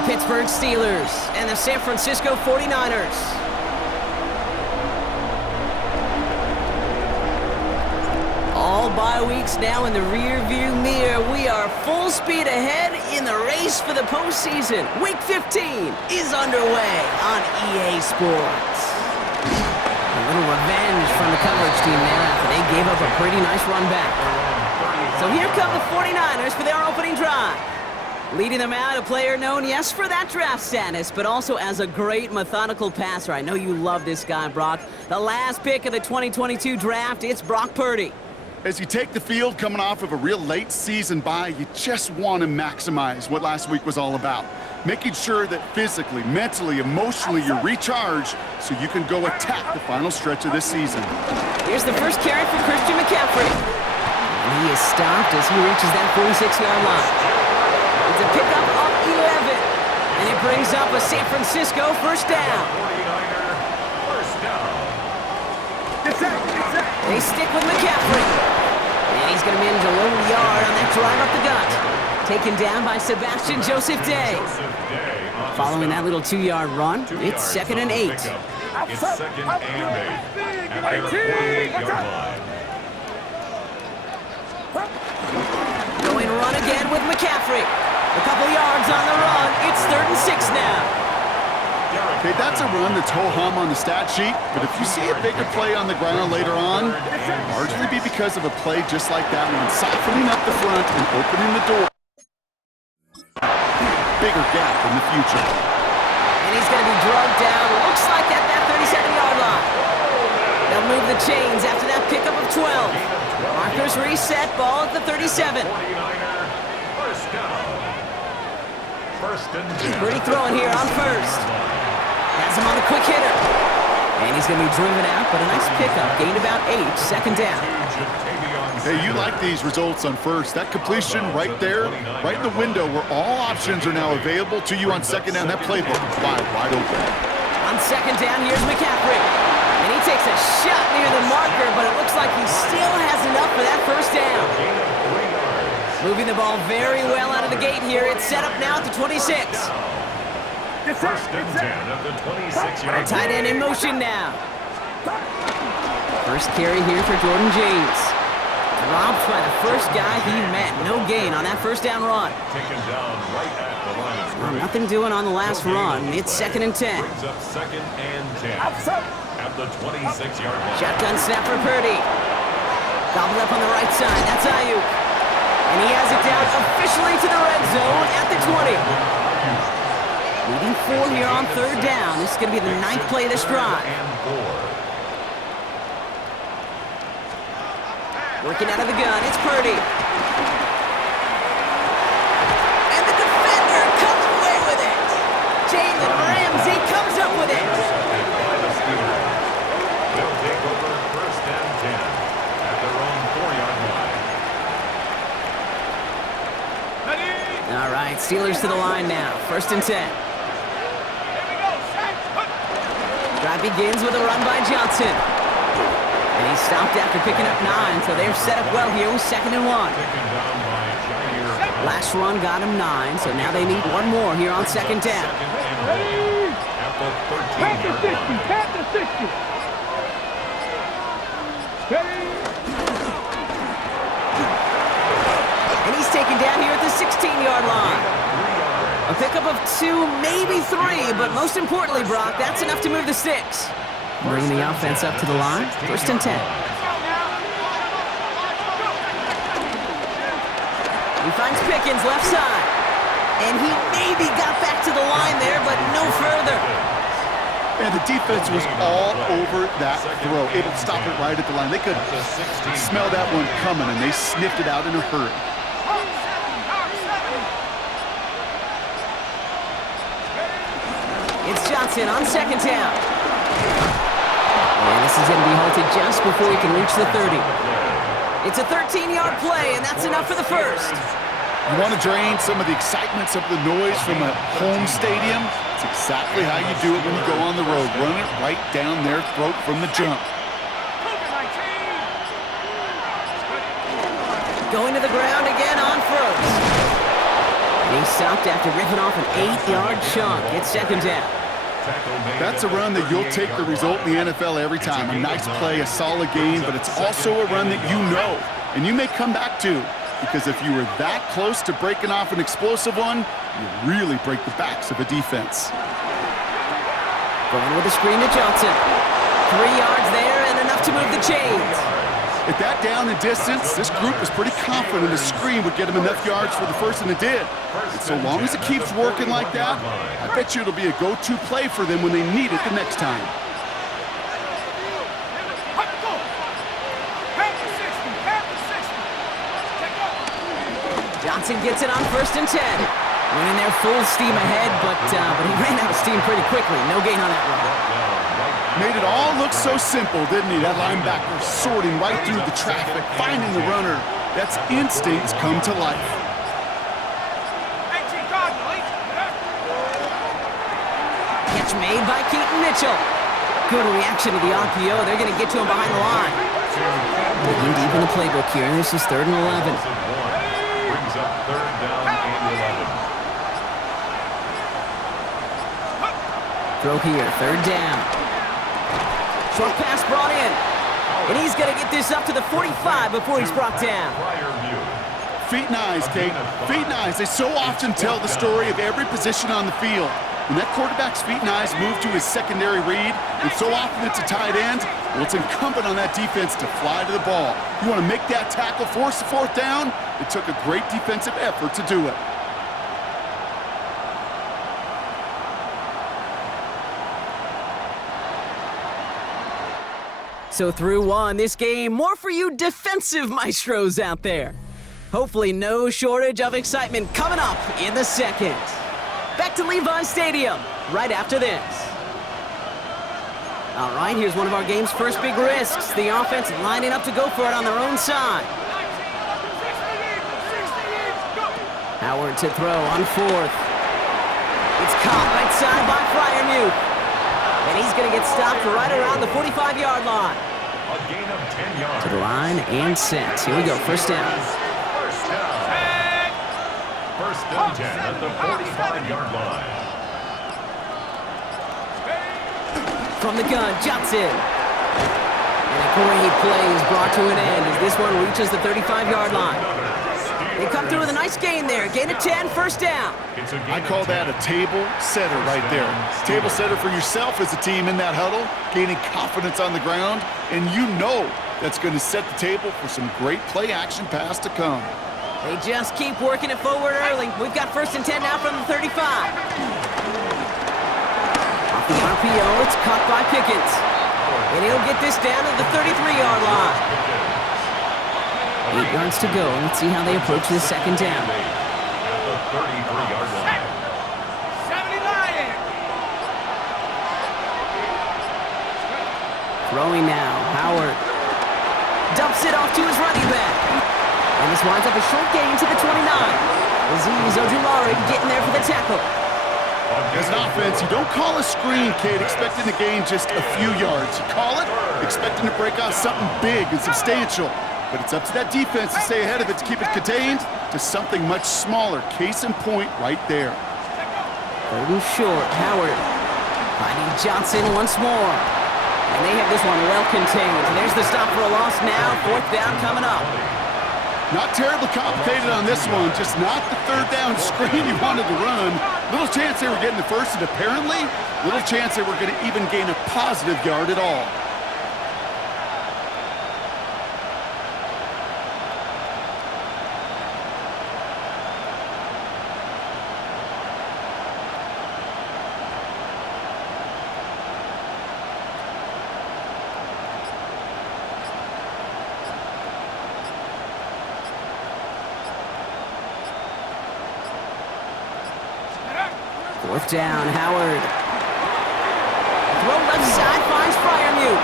The Pittsburgh Steelers and the San Francisco 49ers. All bye weeks now in the rear-view mirror. We are full speed ahead in the race for the postseason. Week 15 is underway on EA Sports. A little revenge from the coverage team there after they gave up a pretty nice run back. So here come the 49ers for their opening drive. Leading them out, a player known, yes, for that draft status, but also as a great methodical passer. I know you love this guy, Brock. The last pick of the 2022 draft, it's Brock Purdy. As you take the field coming off of a real late season bye, you just want to maximize what last week was all about. Making sure that physically, mentally, emotionally you're recharged so you can go attack the final stretch of this season. Here's the first carry for Christian McCaffrey. And he is stopped as he reaches that 46-yard line. It's a pickup of 11. And it brings up a San Francisco first down. They stick with McCaffrey. And he's going to manage a low yard on that drive up the gut. Taken down by Sebastian Joseph Day. Following that little 2-yard run, it's 2nd and 8. It's 2nd and 8 at their 48-yard line. Going run again with McCaffrey. A couple yards on the run. It's 3rd and 6 now. Okay, that's a run that's ho-hum on the stat sheet, but if you see a bigger play on the ground later on, it'll largely be because of a play just like that one, softening up the front and opening the door. Bigger gap in the future. And he's going to be drugged down, looks like at that 37-yard line. They'll move the chains after that pickup of 12. Markers reset, ball at the 37. Purdy throwing here on first. Has him on the quick hitter. And he's going to be driven out, but a nice pickup. Gained about 8, 2nd down. Hey, you like these results on first. That completion right there, right in the window where all options are now available to you on 2nd down. That playbook is wide open. On 2nd down, here's McCaffrey. And he takes a shot near the marker, but it looks like he still has enough for that first down. Moving the ball very well out of the gate here. It's set up now at the 26. First and 10 at the 26-yard line. Tight end in motion now. First carry here for Jordan James. Dropped by the first guy he met. No gain on that first down run. Taken down right at the line of scrimmage. Nothing doing on the last run. It's 2nd and 10. Brings up 2nd and 10 at the 26-yard line. Shotgun snap for Purdy. Gobbled up on the right side. That's Ayuk. And he has it down officially to the red zone at the 20. Leading 4 here on 3rd down. This is going to be the 9th play of this drive. Working out of the gun, it's Purdy. And the defender comes away with it. Jalen Ramsey comes up with it. They'll take over 1st and 10 at their own 4-yard line. All right, Steelers to the line now. 1st and 10. Drive begins with a run by Johnson. And he stopped after picking up 9, so they're set up well here with 2nd and 1. Last run got him 9, so now they need one more here on 2nd down. At the 13-yard line. And he's taken down here at the 16-yard line. A pickup of 2, maybe 3, but most importantly, Brock, that's enough to move the sticks. Bringing the offense up to the line, 1st and 10. He finds Pickens left side. And he maybe got back to the line there, but no further. And the defense was all over that throw, able to stop it right at the line. They could smell that one coming, and they sniffed it out in a hurry. It's Johnson on 2nd down. And this is going to be halted just before he can reach the 30. It's a 13-yard play, and that's enough for the first. You want to drain some of the excitement, some of the noise from a home stadium? It's exactly how you do it when you go on the road. Run it right down their throat from the jump. Going to the ground again on first. And he stopped after ripping off an 8-yard chunk. It's second down. That's a run that you'll take the result in the NFL every time. A nice play, a solid game, but it's also a run that you know and you may come back to, because if you were that close to breaking off an explosive one, you really break the backs of a defense. Going with a screen to Johnson. 3 yards there and enough to move the chains. At that down and distance, this group was pretty confident a screen would get him enough yards for the first, and it did. And so long as it keeps working like that, I bet you it'll be a go-to play for them when they need it the next time. Johnson gets it on 1st and 10. Went in there full steam ahead, but he ran out of steam pretty quickly. No gain on that run. Made it all look so simple, didn't he? That linebacker sorting right through the traffic, finding the runner. That's instincts come to life. Catch made by Keaton Mitchell. Good reaction to the RPO. They're going to get to him behind the line. Digging deep in the playbook here. This is 3rd and 11. Brings up 3rd down and 11. Throw here, 3rd down. Short pass brought in. And he's going to get this up to the 45 before he's brought down. Feet and eyes, Kate. Feet and eyes. They so often tell the story of every position on the field. When that quarterback's feet and eyes move to his secondary read, and so often it's a tight end, well, it's incumbent on that defense to fly to the ball. You want to make that tackle, force the 4th down? It took a great defensive effort to do it. So through one, this game, more for you defensive maestros out there. Hopefully no shortage of excitement coming up in the second. Back to Levi Stadium right after this. All right, here's one of our game's first big risks. The offense lining up to go for it on their own side. Howard to throw on 4th. It's caught right side by Freiermuth. And he's going to get stopped right around the 45-yard line. A gain of 10 yards. To the line and set. Here we go, 1st down. First and 10 at the 45-yard line. From the gun, Johnson. And a great play is brought to an end as this one reaches the 35-yard line. They come through with a nice gain there. Gain of 10, 1st down. I call that a table setter right there. Table setter for yourself as a team in that huddle, gaining confidence on the ground, and you know that's going to set the table for some great play action pass to come. They just keep working it forward early. We've got 1st and 10 now from the 35. Off the RPO, it's caught by Pickens. And he'll get this down to the 33-yard line. 8 yards to go. Let's see how they approach this 2nd down. At the 33-yard line. Throwing now, Howard. Dumps it off to his running back. And this winds up a short gain to the 29. Azeez Ojulari getting there for the tackle. As an offense, you don't call a screen, Kate, expecting to gain just a few yards. You call it expecting to break out something big and substantial. But it's up to that defense to stay ahead of it, to keep it contained to something much smaller. Case in point right there. 3rd and short, Howard. Finding Johnson once more. And they have this one well contained. And there's the stop for a loss now. 4th down coming up. Not terribly complicated on this one, just not the 3rd down screen you wanted to run. Little chance they were getting the 1st, and apparently, little chance they were going to even gain a positive yard at all. Fourth down, Howard. Throw left side, finds Freiermuth.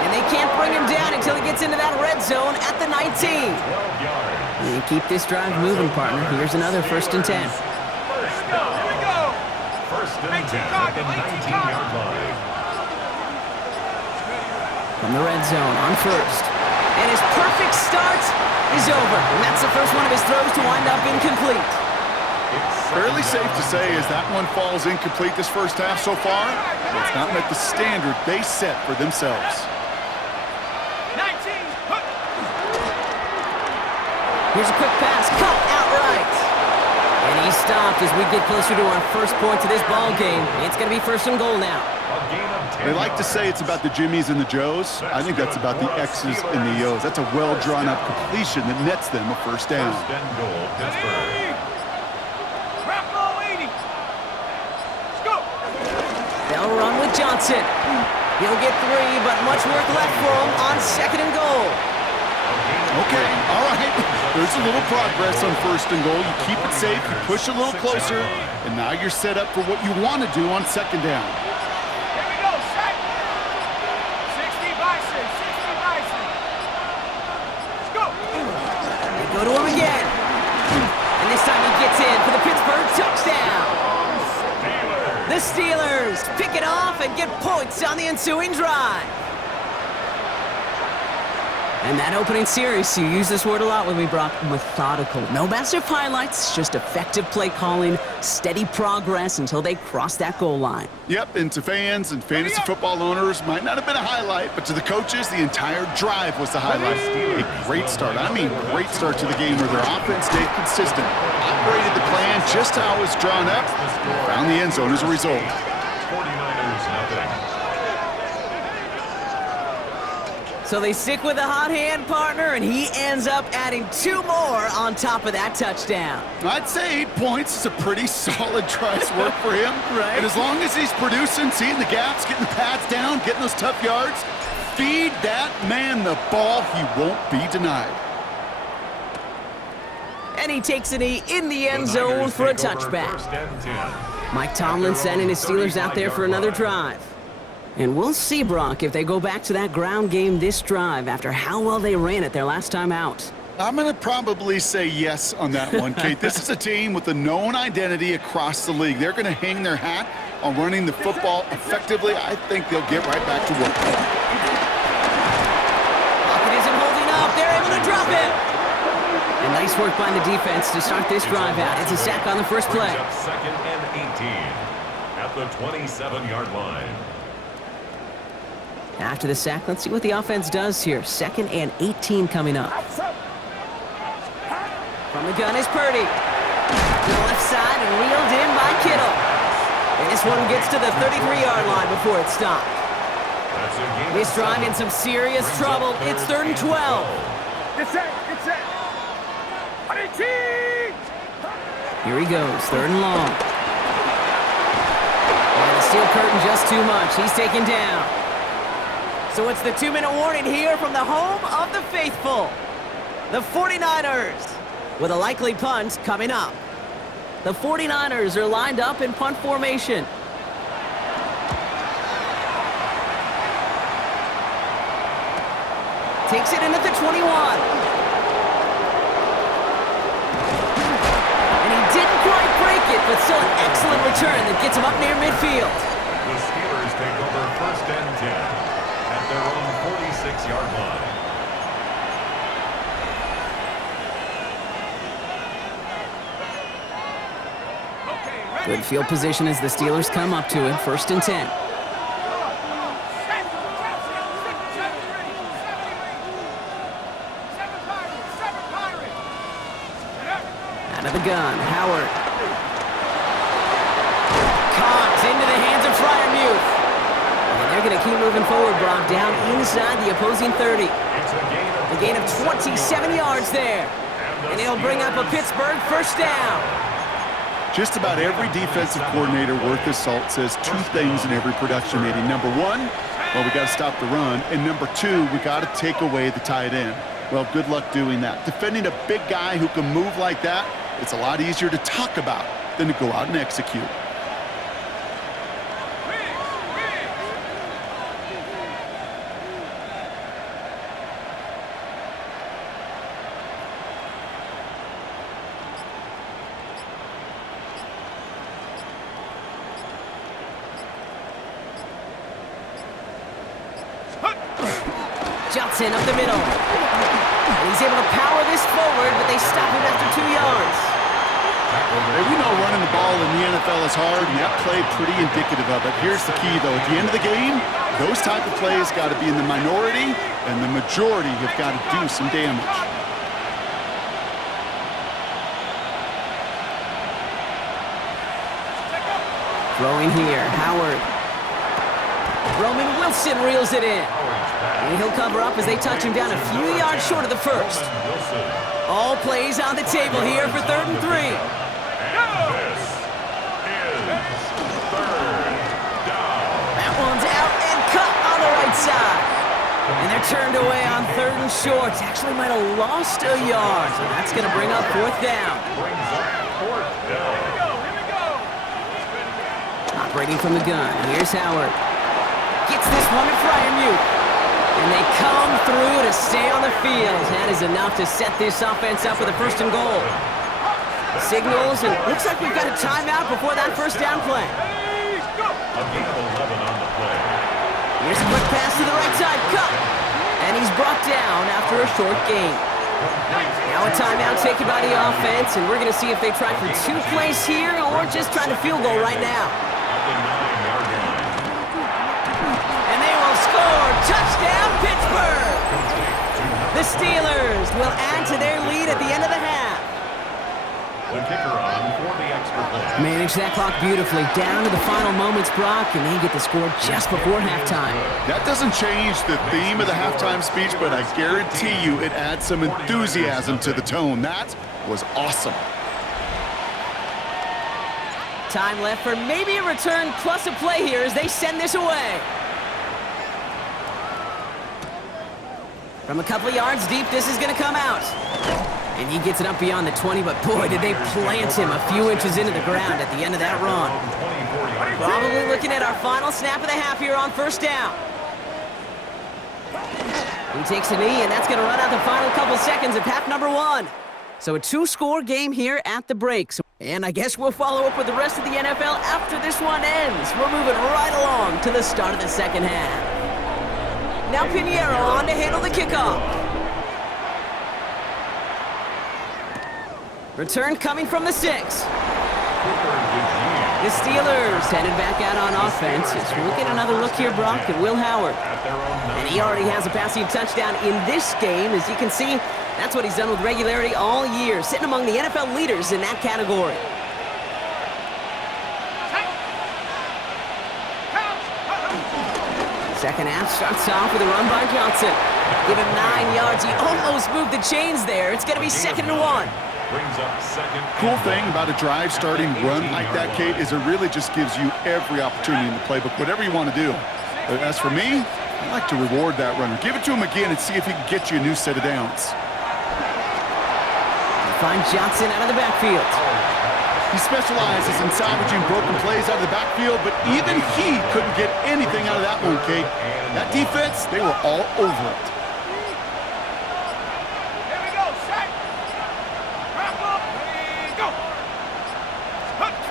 And they can't bring him down until he gets into that red zone at the 19. 12 yards. And keep this drive moving, partner. Here's another 1st and 10. First down. First and 10 at the 19-yard line. From the red zone on 1st. And his perfect start is over. And that's the first one of his throws to wind up incomplete. Fairly safe to say as that one falls incomplete this first half so far, it's not met the standard they set for themselves. 19. Here's a quick pass, caught outright. And he stopped as we get closer to our first point to this ball game. It's going to be first and goal now. They like to say it's about the Jimmies and the Joes. I think that's about the X's and the O's. That's a well-drawn-up completion that nets them a first down. First and goal, Pittsburgh. They'll run with Johnson. He'll get 3, but much work left for him on second and goal. Okay, all right. There's a little progress on first and goal. You keep it safe, you push a little closer, and now you're set up for what you want to do on second down. Here we go, set. 60 Bison, 60 Bison. Let's go. They go to him again. And this time he gets in for the Pittsburgh touchdown. The Steelers pick it off and get points on the ensuing drive. And that opening series, you use this word a lot with me, Brock, methodical. No massive highlights, just effective play calling, steady progress until they cross that goal line. Yep, and to fans and fantasy football owners, might not have been a highlight, but to the coaches, the entire drive was the highlight. A great start. I mean, great start to the game where their offense stayed consistent, operated the plan just how it was drawn up, and found the end zone as a result. 49ers nothing. So they stick with the hot hand partner, and he ends up adding 2 more on top of that touchdown. I'd say 8 points is a pretty solid drive's work for him. Right. And as long as he's producing, seeing the gaps, getting the pads down, getting those tough yards, feed that man the ball, he won't be denied. And he takes a knee in the end zone for a touchback. First and 10. Mike Tomlin sending his Steelers out there for another drive. And we'll see, Brock, if they go back to that ground game this drive after how well they ran it their last time out. I'm going to probably say yes on that one, Kate. This is a team with a known identity across the league. They're going to hang their hat on running the football effectively. I think they'll get right back to work. Pocket isn't holding up. They're able to drop it. And nice work by the defense to start this drive out. It's a sack on the first play. Second and 18 at the 27-yard line. After the sack, let's see what the offense does here. Second and 18 coming up. From the gun is Purdy. To the left side and reeled in by Kittle. And this one gets to the 33-yard line before it stopped. This drive in some serious trouble. It's 3rd and 12. Get set, get set. Here he goes, 3rd and long. And the steel curtain just too much. He's taken down. So it's the 2-minute warning here from the home of the faithful. The 49ers with a likely punt coming up. The 49ers are lined up in punt formation. Takes it in at the 21. And he didn't quite break it, but still an excellent return that gets him up near midfield. The Steelers take over first and 10. At their own 46-yard line. Good field position as the Steelers come up to it. 1st and 10. Out of the gun, Howard. Caught into the hands of Freiermuth. And they're going to keep moving forward, Brock, down inside the opposing 30. A gain of 27 yards there. And it'll bring up a Pittsburgh first down. Just about every defensive coordinator worth his salt says 2 things in every production meeting. Number 1, well, we got to stop the run. And number 2, we got to take away the tight end. Well, good luck doing that. Defending a big guy who can move like that, it's a lot easier to talk about than to go out and execute. Johnson up the middle. And he's able to power this forward, but they stop him after 2 yards. Hey, we know running the ball in the NFL is hard, and that play pretty indicative of it. Here's the key, though. At the end of the game, those type of plays got to be in the minority, and the majority have got to do some damage. Throwing here, Howard. Roman Wilson reels it in. And he'll cover up as they touch him down a few yards short of the first. All plays on the table here for 3rd and 3. That one's out and cut on the right side. And they're turned away on 3rd and short. Actually might have lost a yard. So that's going to bring up 4th down. Operating from the gun. Here's Howard. Gets this one to Fryermuth. And they come through to stay on the field. That is enough to set this offense up with a 1st and goal. Signals, and looks like we've got a timeout before that 1st down play. Here's a quick pass to the right side, cut. And he's brought down after a short gain. Now a timeout taken by the offense, and we're going to see if they try for 2 plays here or just try to field goal right now. And they will score. Touchdown, Pittsburgh! The Steelers will add to their lead at the end of the half. The kicker on for the extra point. Manage that clock beautifully. Down to the final moments, Brock, and they get the score just before halftime. That doesn't change the theme of the halftime speech, but I guarantee you it adds some enthusiasm to the tone. That was awesome. Time left for maybe a return plus a play here as they send this away. From a couple of yards deep, this is going to come out. And he gets it up beyond the 20, but boy, did they plant him a few inches into the ground at the end of that run. Probably looking at our final snap of the half here on 1st down. He takes a knee, and that's going to run out the final couple seconds of half number 1. So a 2-score game here at the break. And I guess we'll follow up with the rest of the NFL after this one ends. We're moving right along to the start of the 2nd half. Now Pinheiro on to handle the kickoff. Return coming from the 6. The Steelers headed back out on offense. We'll get another look here, Brock, at Will Howard. And he already has a passing touchdown in this game. As you can see, that's what he's done with regularity all year, sitting among the NFL leaders in that category. Second half starts off with a run by Johnson. Give him 9 yards. He almost moved the chains there. It's going to be 2nd and 1. Cool thing about a drive starting run like that, Kate, is it really just gives you every opportunity in the playbook, whatever you want to do. As for me, I like to reward that runner. Give it to him again and see if he can get you a new set of downs. Find Johnson out of the backfield. He specializes in salvaging broken plays out of the backfield, but even he couldn't get anything out of that one, Kate. That defense, they were all over it. Here we go, set. Wrap up. Go.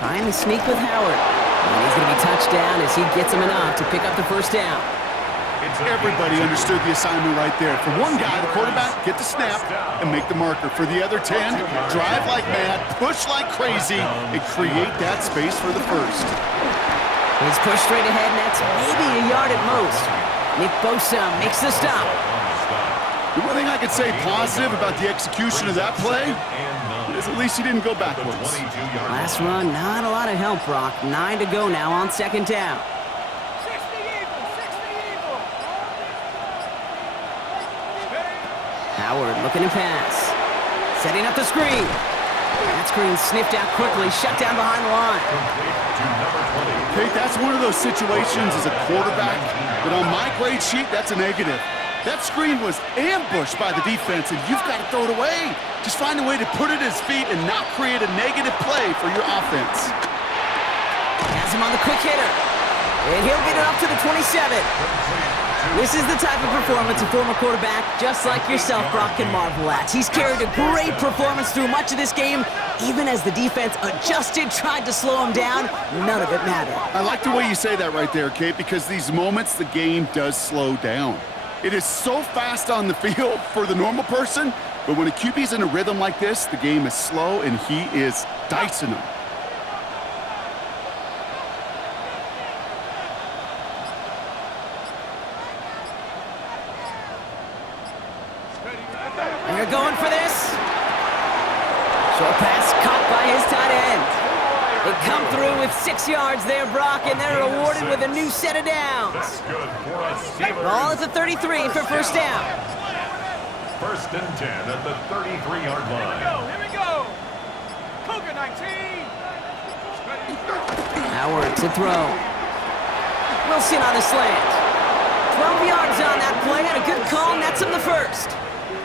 Trying to sneak with Howard. And he's going to be touched down as he gets him enough to pick up the 1st down. Everybody understood the assignment right there. For one guy, the quarterback, get the snap and make the marker. For the other 10, drive like mad, push like crazy, and create that space for the 1st. He's pushed straight ahead, and that's maybe a yard at most. Nick Bosa makes the stop. The one thing I could say positive about the execution of that play is at least he didn't go backwards. Last run, not a lot of help, Brock. 9 to go now on 2nd down. Howard looking to pass. Setting up the screen. That screen sniffed out quickly, shut down behind the line. Kate, that's one of those situations as a quarterback that on my grade sheet, that's a negative. That screen was ambushed by the defense, and you've got to throw it away. Just find a way to put it at his feet and not create a negative play for your offense. Has him on the quick hitter. And he'll get it up to the 27. This is the type of performance a former quarterback, just like yourself, Brock, can marvel at. He's carried a great performance through much of this game. Even as the defense adjusted, tried to slow him down, none of it mattered. I like the way you say that right there, Kate, because these moments, the game does slow down. It is so fast on the field for the normal person But when a QB's in a rhythm like this, the game is slow, and he is dicing them. They're going for this. Short pass caught by his tight end. They come through with 6 yards there, Brock, and they're rewarded with a new set of downs. That's good for a Steelers. Ball at the 33 for first down. First and 10 at the 33-yard line. Here we go. Cougar 19. Howard to throw. Wilson on the slant. 12 yards on that play, and a good call, and that's him the first.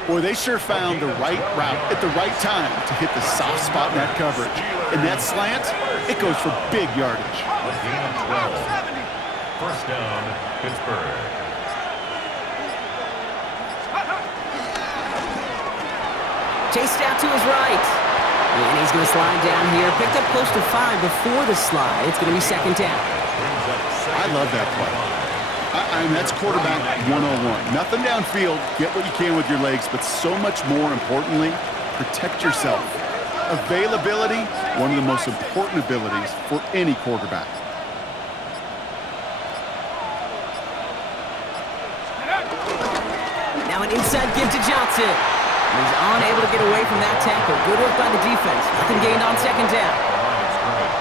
Boy, they sure found the right route at the right time to hit the soft spot in that coverage. And that slant, it goes for big yardage. A gain of 12. First down, Pittsburgh. Chased out to his right. And he's going to slide down here. Picked up close to 5 before the slide. It's going to be second down. I love that play. I mean, that's quarterback 101. Nothing downfield, get what you can with your legs, but so much more importantly, protect yourself. Availability, one of the most important abilities for any quarterback. Now an inside give to Johnson. He's unable to get away from that tackle. Good work by the defense. Nothing gained on second down.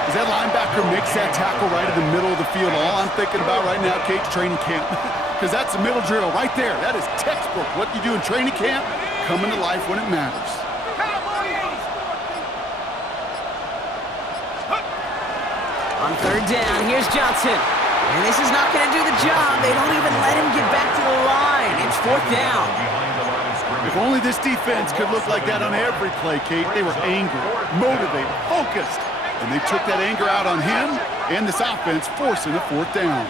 As that linebacker makes that tackle right in the middle of the field, all I'm thinking about right now, Kate, training camp. Because that's the middle drill right there. That is textbook. What you do in training camp, coming to life when it matters. On third down, here's Johnson. And this is not going to do the job. They don't even let him get back to the line. It's fourth down. If only this defense could look like that on every play, Kate. They were angry, motivated, focused. And they took that anger out on him and this offense, forcing a fourth down.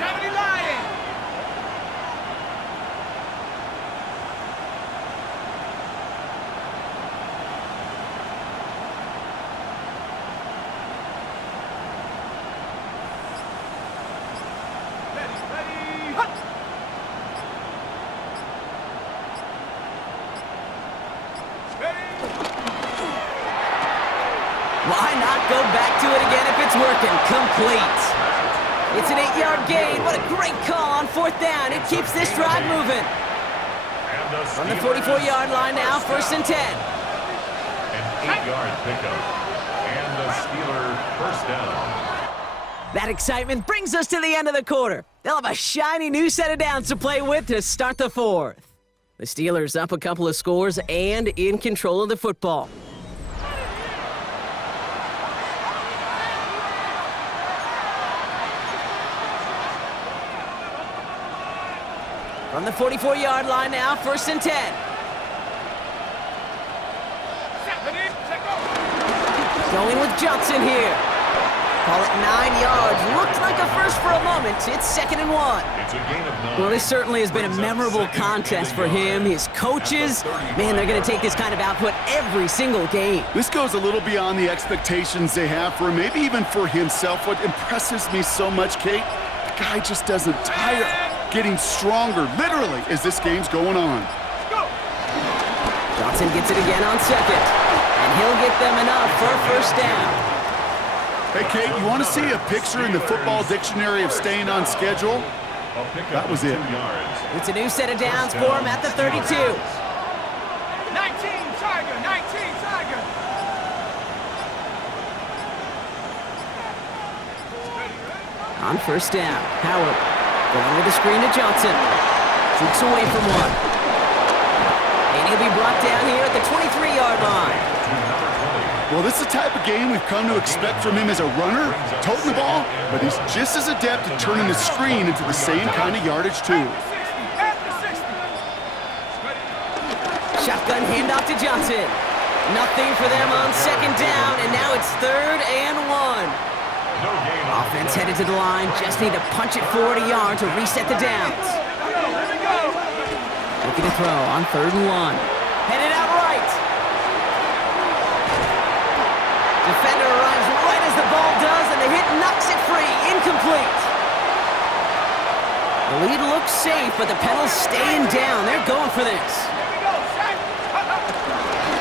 70 Lions. Ready. Hut. Why not go back to it again if it's working? Complete. It's an 8-yard gain. What a great call on fourth down. It keeps this drive moving. From the 44-yard line now, first and 10. An 8-yard pickup. And the Steeler first down. That excitement brings us to the end of the quarter. They'll have a shiny new set of downs to play with to start the fourth. The Steelers up a couple of scores and in control of the football. From the 44-yard line now, first and 10. Going with Johnson here. Call it 9 yards. Looked like a first for a moment. It's second and 1. It's a gain of 9. Well, this certainly has been a memorable contest for him. His coaches, man, they're going to take this kind of output every single game. This goes a little beyond the expectations they have for him, maybe even for himself. What impresses me so much, Kate, the guy just doesn't tire. Getting stronger, literally, as this game's going on. Johnson gets it again on second, and he'll get them enough for a first down. Hey, Kate, you want to see a picture in the football dictionary of staying on schedule? That was it. It's a new set of downs for him at the 32. 19 Tiger, 19 Tiger. On first down, Howard going with the screen to Johnson. Shoots away from one. And he'll be brought down here at the 23-yard line. Well, this is the type of game we've come to expect from him as a runner, toting the ball, but he's just as adept at turning the screen into the same kind of yardage, too. Shotgun handoff to Johnson. Nothing for them on second down, and now it's third and 1. Offense headed to the line, just need to punch it 40 yards to reset the downs. Looking to throw on third and 1. Headed out right. Defender arrives right as the ball does, and the hit knocks it free. Incomplete. The lead looks safe, but the pedal's staying down. They're going for this.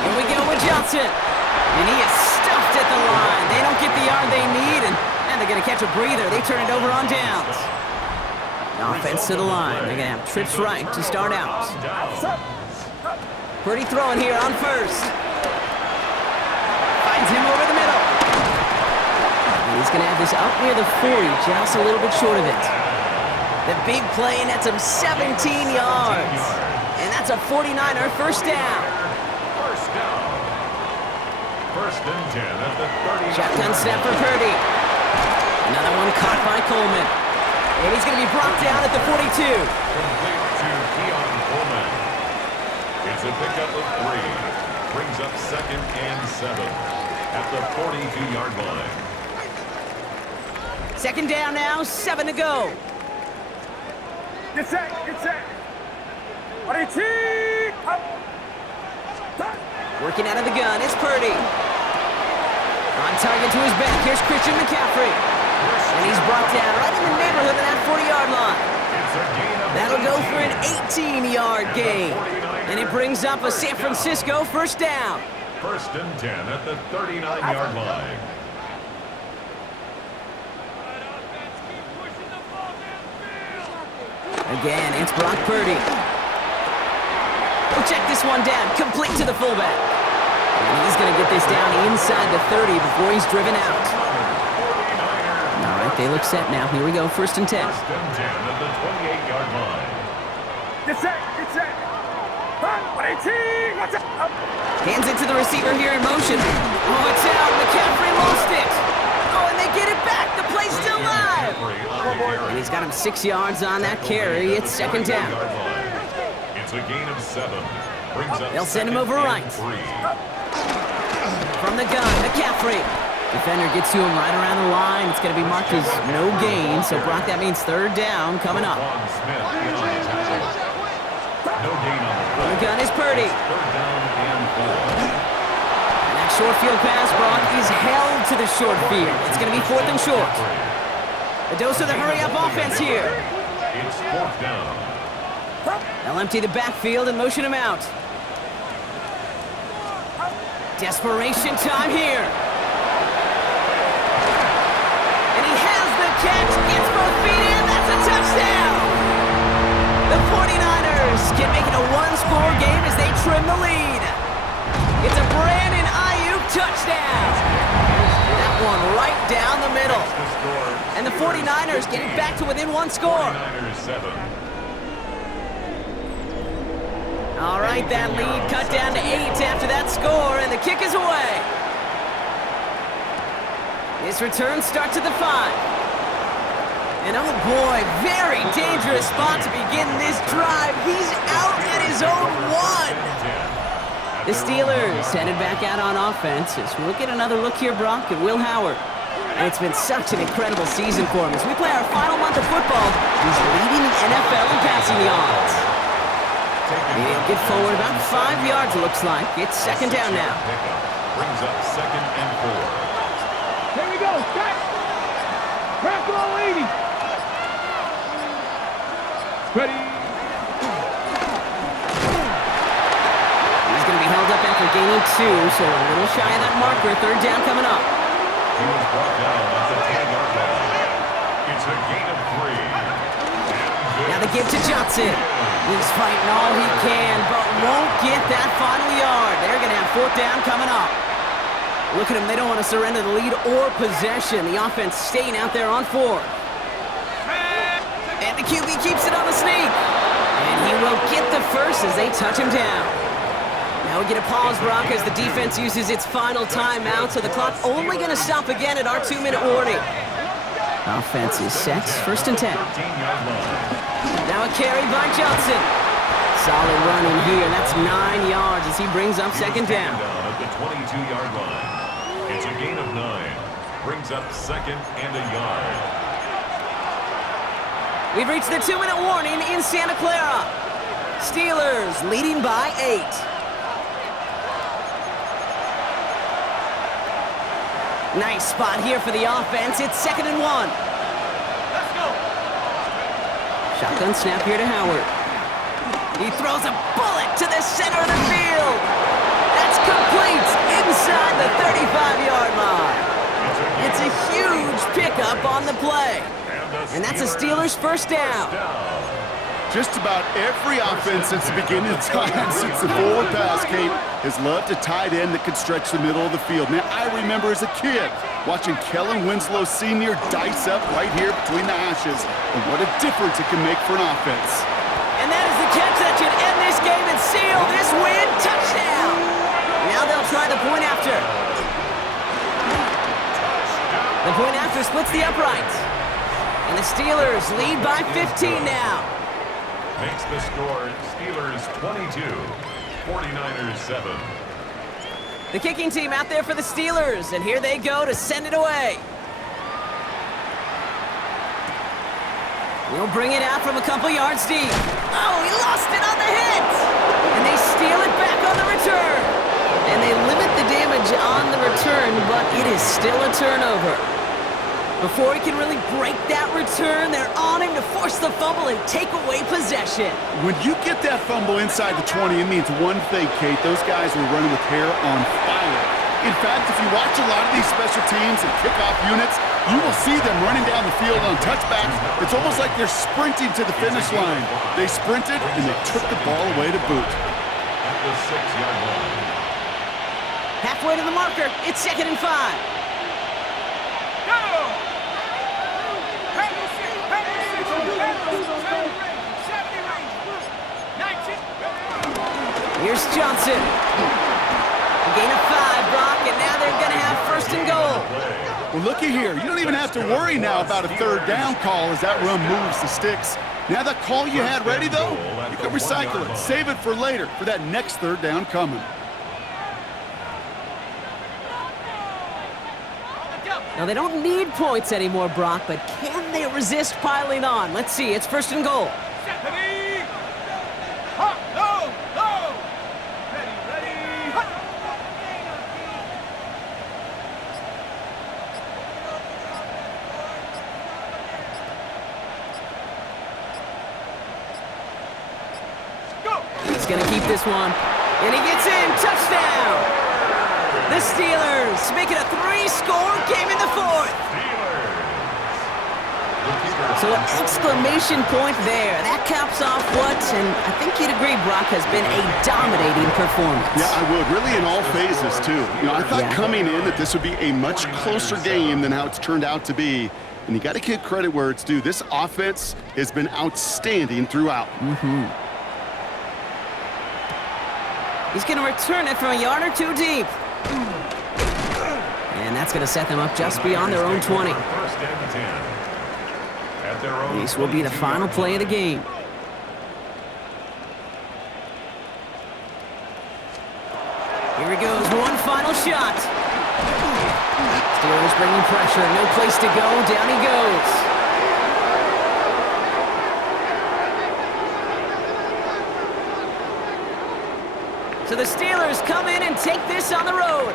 Here we go with Johnson. And he is stuffed at the line. They don't get the yard they need, and they're going to catch a breather. They turn it over on downs. Offense to the line. They're going to have trips right to start out. Purdy throwing here on first. Finds him over the middle. And he's going to have this up near the 40, just a little bit short of it. The big play nets him 17 yards. And that's a 49er first down. First and 10 at the 30. Shotgun snap for Purdy. Another one caught by Coleman. And he's going to be brought down at the 42. Complete to Keon Coleman. It's a pickup of 3. Brings up second and 7 at the 42-yard line. Second down now, 7 to go. Get set, get set. Working out of the gun, it's Purdy. On target to his back, here's Christian McCaffrey. And he's brought down right in the neighborhood of that 40-yard line. That'll go for an 18-yard gain. And it brings up a San Francisco first down. First and 10 at the 39-yard line. Again, it's Brock Purdy. We'll check this one down, complete to the fullback. And he's going to get this down inside the 30 before he's driven out. All right, they look set now. Here we go, first and 10. First and 10 at the 28-yard line. Get set, get set. 118, watch out. Hands it to the receiver here in motion. Oh, it's out. McCaffrey lost it. Oh, and they get it back. The play's still live. And he's got him 6 yards on that carry. It's second down. It's a gain of 7. Brings up They'll send him over right. 3. From the gun, McCaffrey. Defender gets to him right around the line. It's going to be marked as no gain. So, Brock, that means third down coming up. Von Smith in on the tackle. No gain on the play. The gun is Purdy. Third down and 4. And that short field pass, Brock, is held to the short field. It's going to be fourth and short. A dose of the hurry-up offense here. It's fourth down. They'll empty the backfield and motion him out. Desperation time here. And he has the catch, gets both feet in, that's a touchdown! The 49ers can make it a one-score game as they trim the lead. It's a Brandon Ayuk touchdown. That one right down the middle. And the 49ers get it back to within one score. 49ers 7. All right, that lead cut down to 8 after that score, and the kick is away. His return starts at the 5. And oh boy, very dangerous spot to begin this drive. He's out at his own 1. The Steelers headed back out on offense as we'll get another look here, Brock, at Will Howard. And it's been such an incredible season for him. As we play our final month of football, he's leading the NFL in passing yards. And he'll get forward about 5 yards, it looks like. It's second down now. Brings up second and 4. Here we go, back. Crack ball 80. Ready. He's going to be held up after gaining 2, so a little shy of that marker. Third down coming up. He was brought down at the 10-yard line. It's a gain of 3. Now the give to Johnson. He's fighting all he can, but won't get that final yard. They're going to have fourth down coming up. Look at them. They don't want to surrender the lead or possession. The offense staying out there on 4. And the QB keeps it on the sneak. And he will get the first as they touch him down. Now we get a pause, Brock, as the defense uses its final timeout, so the clock only going to stop again at our 2-minute warning. Offense is set. First and 10. 13-yard line. Now a carry by Johnson. Solid run in here. That's 9 yards as he brings up second down. At the 22-yard line. It's a gain of 9. Brings up second and a yard. We've reached the 2-minute warning in Santa Clara. Steelers leading by 8. Nice spot here for the offense. It's second and 1. Let's go. Shotgun snap here to Howard. He throws a bullet to the center of the field. That's complete inside the 35-yard line. It's a huge pickup on the play. And that's a Steelers first down. Just about every offense since the beginning of time, since the forward pass, Kate, has loved a tight end that can stretch the middle of the field. Now, I remember as a kid watching Kellen Winslow Sr. dice up right here between the hashes, and what a difference it can make for an offense. And that is the catch that should end this game and seal this win. Touchdown! Now they'll try the point after. The point after splits the uprights. And the Steelers lead by 15 now. Makes the score Steelers 22, 49ers 7. The kicking team out there for the Steelers, and here they go to send it away. We'll bring it out from a couple yards deep. Oh, he lost it on the hit! And they steal it back on the return. And they limit the damage on the return, but it is still a turnover. Before he can really break that return, they're on him to force the fumble and take away possession. When you get that fumble inside the 20, it means one thing, Kate. Those guys were running with hair on fire. In fact, if you watch a lot of these special teams and kickoff units, you will see them running down the field on touchbacks. It's almost like they're sprinting to the finish line. They sprinted, and they took the ball away to boot. At the 6-yard line. Halfway to the marker, it's 2nd and 5. Here's Johnson. A gain of 5, Brock, and now they're going to have 1st and goal. Well, looky here. You don't even have to worry now about a 3rd down call as that run moves the sticks. Now that call you had ready, though, you can recycle it. Save it for later, for that next 3rd down coming. Now, they don't need points anymore, Brock, but can they resist piling on? Let's see. It's 1st and goal. He's going to keep this one. And he gets in. Touchdown! The Steelers make it a 3-score game in the 4th. So an exclamation point there. That caps off what, and I think you'd agree, Brock, has been a dominating performance. Yeah, I would. Really in all phases, too. You know, I thought coming in that this would be a much closer game than how it's turned out to be. And you got to give credit where it's due. This offense has been outstanding throughout. He's going to return it from a yard or 2 deep. And that's going to set them up just beyond their own 20. This will be the final play of the game. Here he goes, one final shot. Steelers bringing pressure, no place to go, down he goes. So the Steelers come in and take this on the road.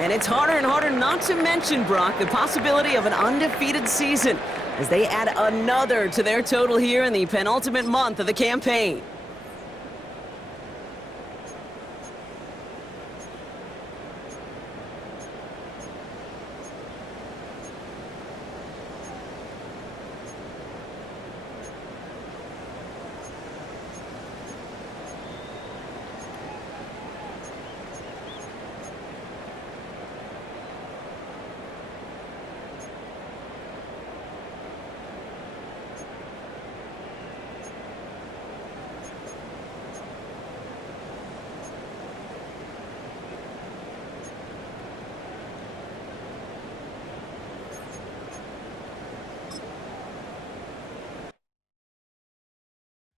And it's harder and harder not to mention, Brock, the possibility of an undefeated season as they add another to their total here in the penultimate month of the campaign.